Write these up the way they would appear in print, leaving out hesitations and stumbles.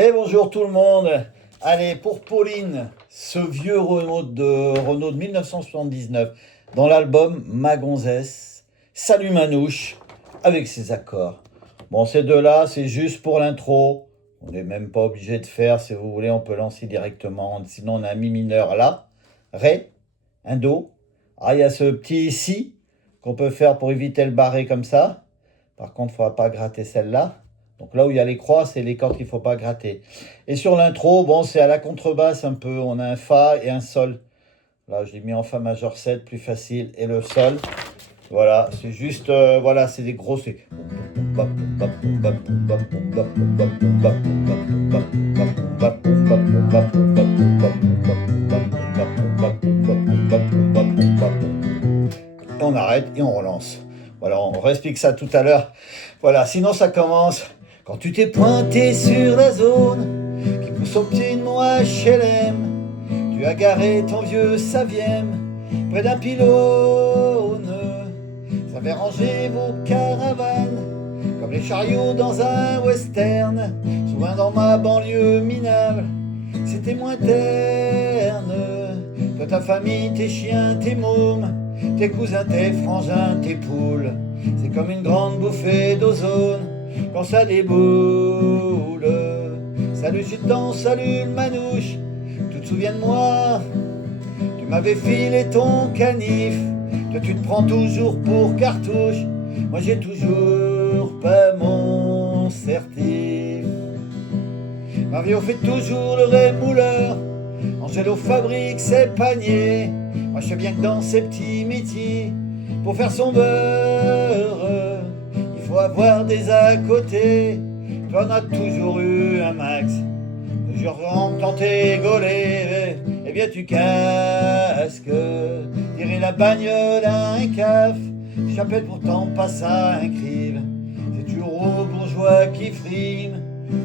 Et bonjour tout le monde. Allez, pour Pauline, ce vieux Renault de 1979, dans l'album Ma Gonzesse, Salut Manouche, avec ses accords. Bon, ces deux-là, c'est juste pour l'intro. On n'est même pas obligé de faire, si vous voulez, on peut lancer directement. Sinon, on a un mi mineur là, Ré, un Do. Ah, il y a ce petit Si qu'on peut faire pour éviter le barré comme ça. Par contre, il ne faudra pas gratter celle-là. Donc là où il y a les croix, c'est les cordes qu'il ne faut pas gratter. Et sur l'intro, bon, c'est à la contrebasse un peu. On a un Fa et un Sol. Là, je l'ai mis en Fa majeur 7, plus facile. Et le Sol. Voilà, c'est juste, voilà, c'est des gros. C'est... On arrête et on relance. Voilà, on réexplique ça tout à l'heure. Voilà, sinon ça commence. Quand tu t'es pointé sur la zone qui pousse au pied de mon HLM, tu as garé ton vieux Saviem près d'un pylône. Ça avait rangé vos caravanes comme les chariots dans un western. Souvent dans ma banlieue minable, c'était moins terne. Toi, ta famille, tes chiens, tes mômes, tes cousins, tes frangins, tes poules, c'est comme une grande bouffée d'ozone quand ça déboule. Salut gitan, salut le manouche, tu te souviens de moi? Tu m'avais filé ton canif, toi tu te prends toujours pour cartouche, moi j'ai toujours pas mon certif. Mario fait toujours le rémouleur, Angelo fabrique ses paniers. Moi je sais bien que dans ces petits métiers, pour faire son beurre, il faut avoir des à côté. Toi on a toujours eu un max, toujours quand t'es gaulé, eh bien tu casques. Tirer la bagnole à un caf, j'appelle pourtant pas ça un crive. C'est toujours aux bourgeois qui friment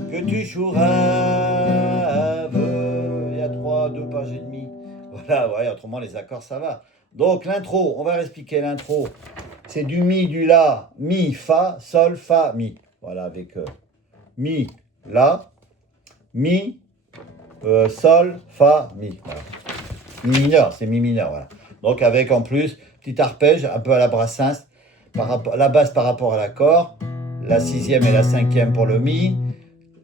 que tu chouraves. Il y a 2 pages et demie. Voilà, ouais, autrement les accords ça va. Donc l'intro, on va expliquer l'intro. C'est du mi, du la, mi, fa, sol, fa, mi. Voilà, avec mi, la, mi, sol, fa, mi. Voilà. Mi mineur, c'est mi mineur, voilà. Donc avec en plus, petit arpège, un peu à la Brassens, la basse par rapport à l'accord, la 6e et la 5e pour le mi,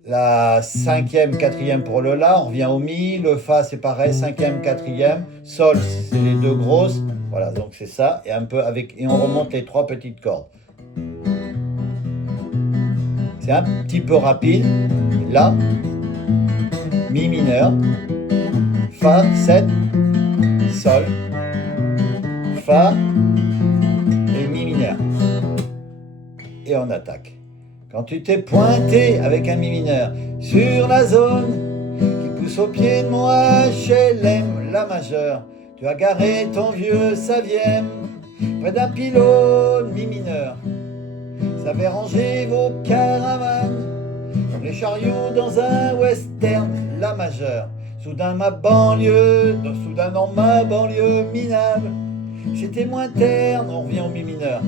la 5e, 4e pour le la, on revient au mi, le fa c'est pareil, 5e, 4e, sol c'est les 2 grosses, voilà, donc c'est ça, et un peu avec, et on remonte les 3 petites cordes. C'est un petit peu rapide, la, mi mineur, fa 7, sol, fa et mi mineur. Et on attaque. Quand tu t'es pointé avec un mi mineur sur la zone qui pousse au pied de mon HLM, la majeure, tu as garé ton vieux Saviem près d'un pylône mi mineur. Ça avait rangé vos caravanes comme les chariots dans un western, la majeure. Soudain dans ma banlieue minable, c'était moins terne, on revient au mi mineur.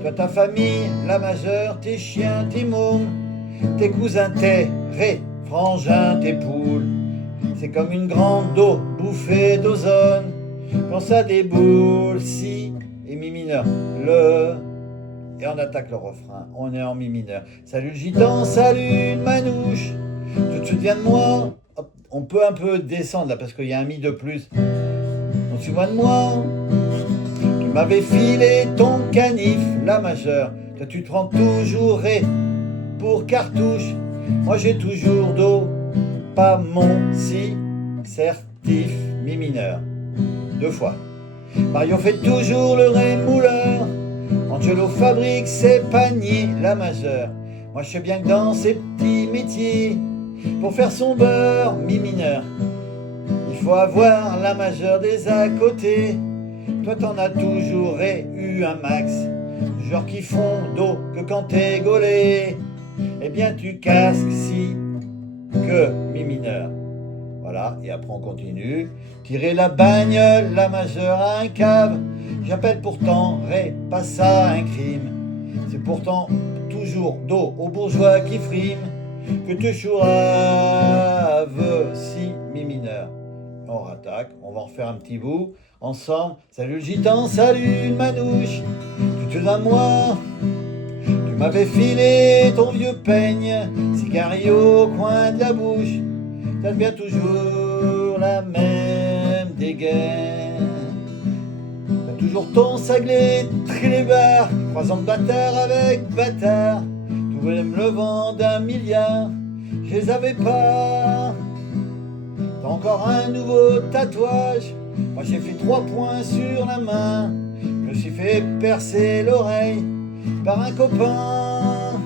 Toi, ta famille, la majeure, tes chiens, tes mômes, tes cousins, tes ré, frangins, tes poules, c'est comme une grande eau bouffée d'ozone quand ça déboule, si et mi mineur, le. Et on attaque le refrain, on est en mi mineur. Salut le gitan, salut le manouche, tu te souviens de moi? Hop, on peut un peu descendre là parce qu'il y a un mi de plus. On se souvient de moi? Tu m'avais filé ton canif, la majeure, toi tu te prends toujours ré pour cartouche, moi j'ai toujours do, pas mon si, certif, mi mineur, 2 fois. Mario fait toujours le rémouleur, Angelo fabrique ses paniers, la majeure, moi je sais bien que dans ces petits métiers, pour faire son beurre, mi mineur, il faut avoir la majeure des à côté. Toi t'en as toujours eu un max, genre qui font do que quand t'es gaulé, eh bien tu casques si que mi mineur. Voilà, et après on continue. Tirer la bagnole, la majeure à un cave, j'appelle pourtant ré, pas ça un crime. C'est pourtant toujours do aux bourgeois qui friment que tu joueras si mi mineur. On rattaque, on va en faire un petit bout ensemble. Salut le gitan, salut le manouche, tu te donnes moi. Tu m'avais filé ton vieux peigne, cigari au coin de la bouche. T'as bien toujours la même dégaine. T'as toujours ton saglé trilébard, croisant de bâtard avec bâtard. Tu voulais me le vendre d'un milliard, je les avais pas. T'as encore un nouveau tatouage, moi j'ai fait 3 points sur la main. Je me suis fait percer l'oreille par un copain,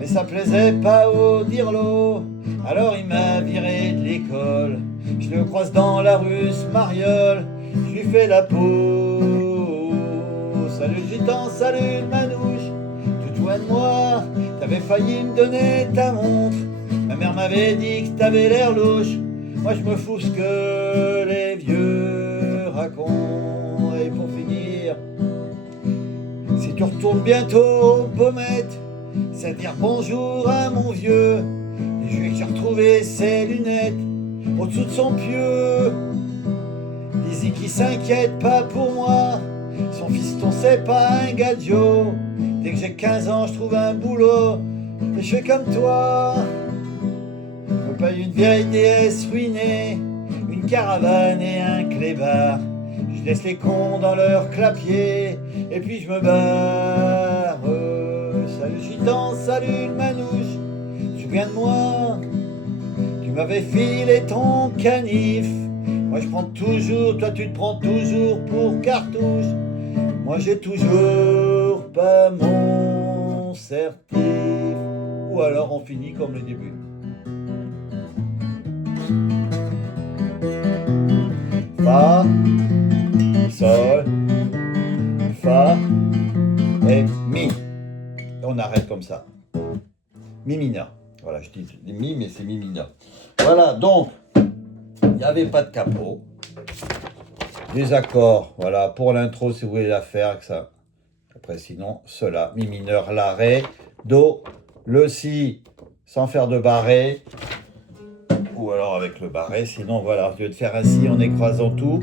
mais ça plaisait pas au dirlo, alors il m'a viré de l'école. Je le croise dans la rue Mariole, je lui fais la peau. Salut le gitan, salut le manouche, tu te souviens de moi, t'avais failli me donner ta montre. Ma mère m'avait dit que t'avais l'air louche, moi je me fous ce que les vieux racontent. Et pour finir, si tu retournes bientôt aux pommettes, c'est dire bonjour à mon vieux. Et je lui ai que j'ai retrouvé ses lunettes au-dessous de son pieu. Dis-y qu'il s'inquiète pas pour moi, son fiston c'est pas un gadjo. Dès que j'ai 15 ans je trouve un boulot et je fais comme toi. Je veux pas une vieille déesse ruinée, une caravane et un clébard. Je laisse les cons dans leur clapier et puis je me barre. Salut gitan, salut le manouche, souviens de moi, tu m'avais filé ton canif. Moi je prends toujours, toi tu te prends toujours pour cartouche. Moi j'ai toujours pas mon certif. Ou alors on finit comme le début. Fa, sol, fa et mi. Et on arrête comme ça. Mi mineur. Voilà, je dis mi, mais c'est mi mineur. Voilà, donc, il n'y avait pas de capot. Des accords, voilà, pour l'intro, si vous voulez la faire, que ça. Après, sinon, cela, mi mineur, la, ré, do, le, si, sans faire de barré. Ou alors avec le barré, sinon, voilà, au lieu de faire un si en écrasant tout,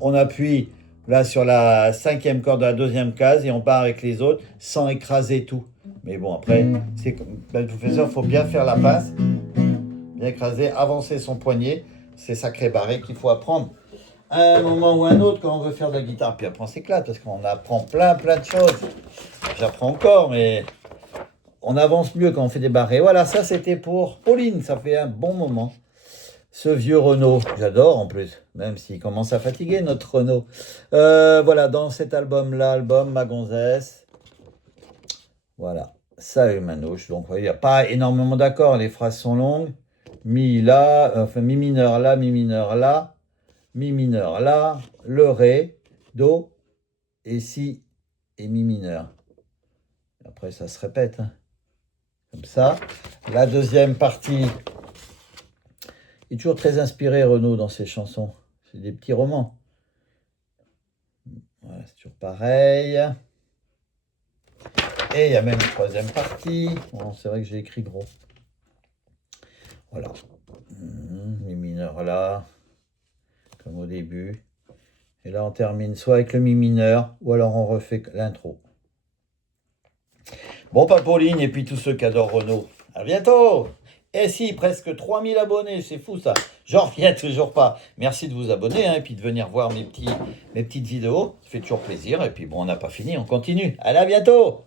on appuie là sur la 5e corde de la 2e case et on part avec les autres sans écraser tout. Mais bon, après, c'est comme le professeur, il faut bien faire la passe, bien écraser, avancer son poignet. C'est sacré barré qu'il faut apprendre à un moment ou à un autre quand on veut faire de la guitare. Puis après, on s'éclate parce qu'on apprend plein de choses. J'apprends encore, mais on avance mieux quand on fait des barrés. Voilà, ça c'était pour Pauline, ça fait un bon moment. Ce vieux Renaud, j'adore en plus, même s'il commence à fatiguer notre Renaud. Voilà, dans cet album-là, album Ma Gonzesse. Voilà, salut Manouche. Donc, vous voyez, il n'y a pas énormément d'accords, les phrases sont longues. Mi, la, enfin, mi mineur, la, mi mineur, la, mi mineur, la, le, ré, do, et si, et mi mineur. Après, ça se répète, hein. Comme ça. La deuxième partie. Il est toujours très inspiré, Renaud, dans ses chansons. C'est des petits romans. Voilà, c'est toujours pareil. Et il y a même une troisième partie. Bon, c'est vrai que j'ai écrit gros. Voilà. Mi mineur là, comme au début. Et là, on termine soit avec le mi mineur, ou alors on refait l'intro. Bon, Pauline, et puis tous ceux qui adorent Renaud. À bientôt! Et si, presque 3000 abonnés, c'est fou ça. J'en reviens toujours pas. Merci de vous abonner, hein, et puis de venir voir mes petites vidéos. Ça fait toujours plaisir. Et puis bon, on n'a pas fini, on continue. Allez, à bientôt!